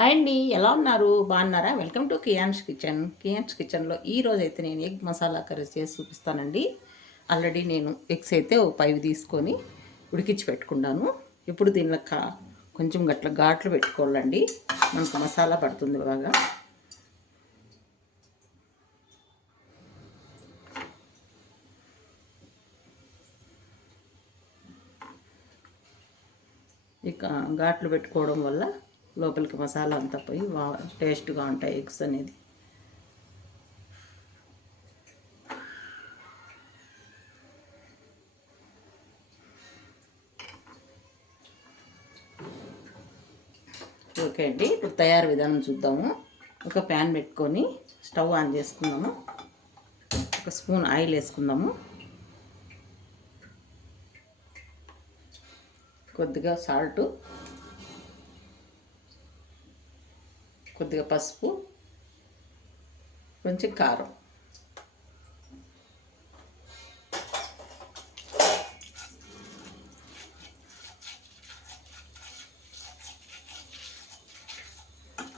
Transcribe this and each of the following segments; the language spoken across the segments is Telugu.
హాయ్ అండి, ఎలా ఉన్నారు? బాగున్నారా? వెల్కమ్ టు కియాన్స్ కిచెన్. కిచెన్లో ఈరోజు అయితే నేను ఎగ్ మసాలా కర్రీ చేసి చూపిస్తానండి. ఆల్రెడీ నేను ఎగ్స్ అయితే ఓ 5 తీసుకొని ఉడికించి పెట్టుకున్నాను. ఇప్పుడు దీనిలో కొంచెం గట్ల ఘాట్లు పెట్టుకోవాలండి, మనకు మసాలా పడుతుంది బాగా. ఇక ఘాట్లు పెట్టుకోవడం వల్ల లోపలికి మసాలా అంతా పోయి టేస్ట్గా ఉంటాయి ఎగ్స్ అనేది. ఓకే అండి, ఇప్పుడు తయారు విధానం చూద్దాము. ఒక ప్యాన్ పెట్టుకొని స్టవ్ ఆన్ చేసుకుందాము. ఒక స్పూన్ ఆయిల్ వేసుకుందాము. కొద్దిగా సాల్టు, కొద్దిగా పసుపు, కొంచెం కారం.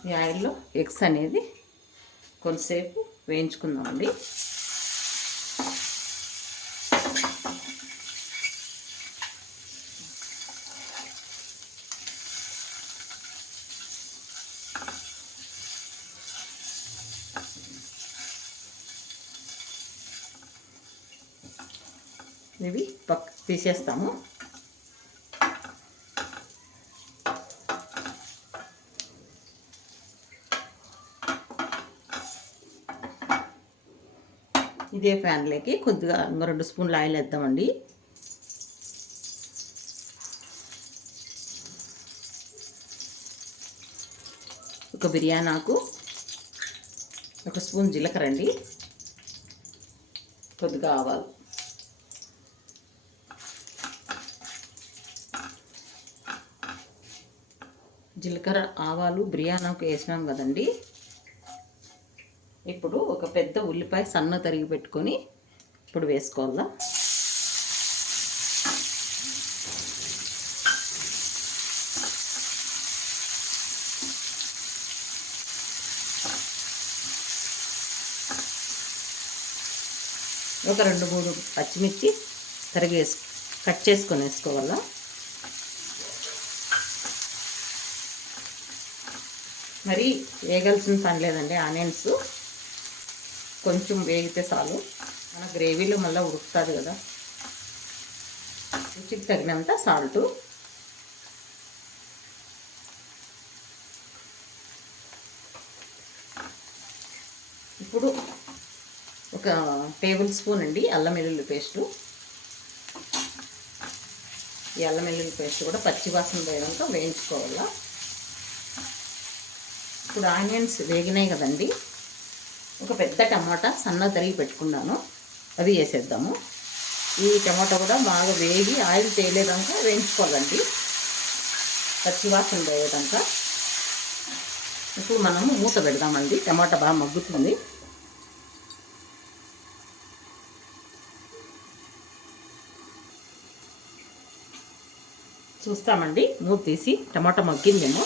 ఈ ఆయిల్లో ఎగ్స్ అనేది కొంతసేపు వేయించుకుందామండి. ఇవి తీసేస్తాము. ఇదే ప్యాన్లోకి కొద్దిగా 2 స్పూన్లు ఆయిల్ వేద్దామండి. ఒక బిర్యానీ ఆకు, ఒక స్పూన్ జీలకర్ర అండి, కొద్దిగా ఆవాలు, జీలకర్ర ఆవాలు బిర్యానీ ఆకు వేసినాం కదండి. ఇప్పుడు ఒక పెద్ద ఉల్లిపాయ సన్న తరిగి పెట్టుకొని ఇప్పుడు వేసుకోవాలా. ఒక 2-3 పచ్చిమిర్చి కట్ చేసుకొని వేసుకోవాలా. మరి వేగాల్సిన పని లేదండి. ఆనియన్స్ కొంచెం వేగితే చాలు, మన గ్రేవీలో మళ్ళీ ఉడుకుతుంది కదా. రుచికి తగినంత సాల్టు, ఇప్పుడు ఒక టేబుల్ స్పూన్ అండి అల్లం వెల్లుల్లి పేస్టు. ఈ అల్లం వెల్లుల్లి పేస్ట్ కూడా పచ్చివాసన పోయాక వేయించుకోవాలా. ఇప్పుడు ఆనియన్స్ వేగినాయి కదండి, ఒక పెద్ద టమాటా సన్న తరిగి పెట్టుకున్నాను, అది వేసేద్దాము. ఈ టమాటా కూడా బాగా వేగి ఆయిల్ తేలేదాకా వేయించుకోవాలండి, పచ్చివాసన పోయేదాకా. ఇప్పుడు మనము మూత పెడదామండి, టమాటా బాగా మగ్గుతుంది. చూస్తామండి, మూత తీసి టమాటా మగ్గిందేమో.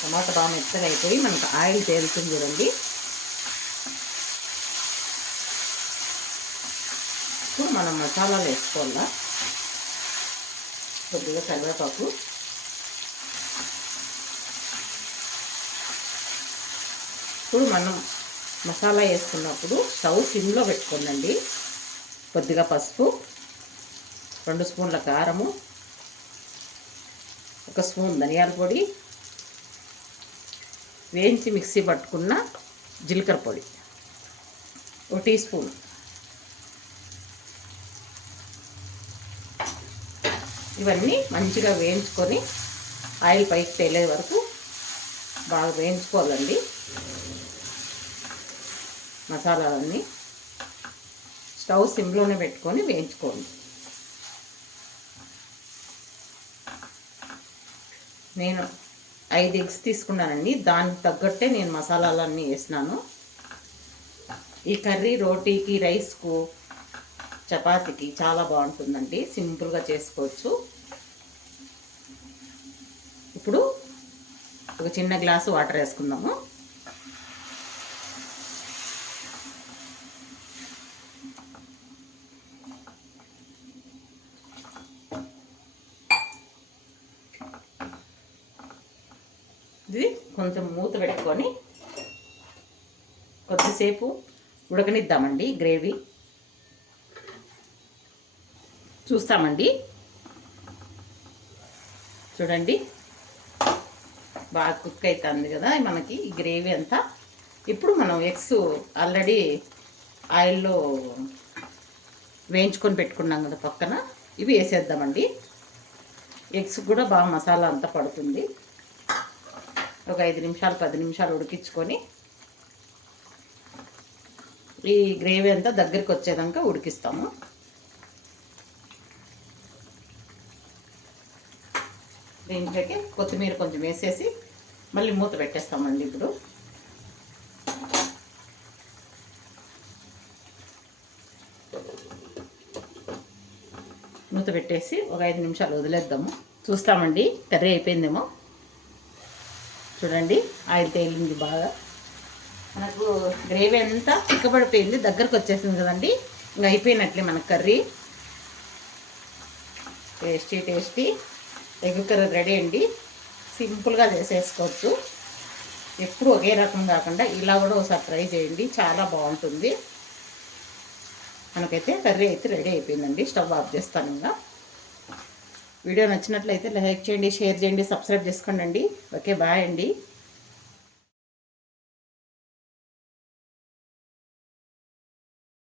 టమాటా బాగా మెత్తగా అయిపోయి మనకు ఆయిల్ తేలుతుంది చూడండి. ఇప్పుడు మనం మసాలాలు వేసుకోవాలా. కొద్దిగా కరివేపాకు, ఇప్పుడు మనం మసాలా వేసుకున్నప్పుడు స్టవ్ సిమ్లో పెట్టుకోండి. కొద్దిగా పసుపు, 2 స్పూన్ల కారము, 1 స్పూన్ ధనియాల పొడి, వేయించి మిక్సీ పట్టుకున్న జీలకర్ర పొడి 1 టీ స్పూన్, ఇవన్నీ మంచిగా వేయించుకొని ఆయిల్ పైకి తేలే వరకు బాగా వేయించుకోవాలండి. మసాలాలన్నీ స్టవ్ సిమ్లోనే పెట్టుకొని వేయించుకోండి. నేను 5 ఎగ్స్ తీసుకున్నానండి, దానికి తగ్గట్టే నేను మసాలాలన్నీ వేసినాను. ఈ కర్రీ రోటీకి, రైస్కు చపాతీకి చాలా బాగుంటుందండి. సింపుల్గా చేసుకోవచ్చు. ఇప్పుడు ఒక చిన్న గ్లాసు వాటర్ వేసుకుందాము. ఇది కొంచెం మూత పెట్టుకొని కొద్దిసేపు ఉడకనిద్దామండి. గ్రేవీ చూస్తామండి. చూడండి బాగా కుక్ అవుతుంది కదా మనకి ఈ గ్రేవీ అంతా. ఇప్పుడు మనం ఎగ్స్ ఆల్రెడీ ఆయిల్లో వేయించుకొని పెట్టుకున్నాం కదా పక్కన, ఇవి వేసేద్దామండి. ఎగ్స్ కూడా బాగా మసాలా అంతా పడుతుంది. ఒక 5 నిమిషాలు 10 నిమిషాలు ఉడికించుకొని ఈ గ్రేవీ అంతా దగ్గరికి వచ్చేదాకా ఉడికిస్తాము. దీంట్లోకి కొత్తిమీర కొంచెం వేసేసి మళ్ళీ మూత పెట్టేస్తామండి. ఇప్పుడు మూత పెట్టేసి ఒక 5 నిమిషాలు వదిలేద్దాము. చూస్తామండి కర్రీ అయిపోయిందేమో. చూడండి ఆయిల్ తేలింది బాగా. మనకు గ్రేవీ అంతా చిక్కబడిపోయింది, దగ్గరకు వచ్చేసింది కదండి. ఇంకా అయిపోయినట్లే మన curry. Tasty egg curry ready అండి. సింపుల్గా చేసేసుకోవచ్చు. ఎప్పుడు ఒకే రకం కాకుండా ఇలా కూడా ఒకసారి ట్రై చేయండి, చాలా బాగుంటుంది. మనకైతే కర్రీ అయితే రెడీ అయిపోయిందండి. స్టవ్ ఆఫ్ చేస్తాను. ఇంకా వీడియో నచ్చినట్లయితే లైక్ చేయండి, షేర్ చేయండి, సబ్స్క్రైబ్ చేసుకోండి. ఓకే బాయ్ అండి.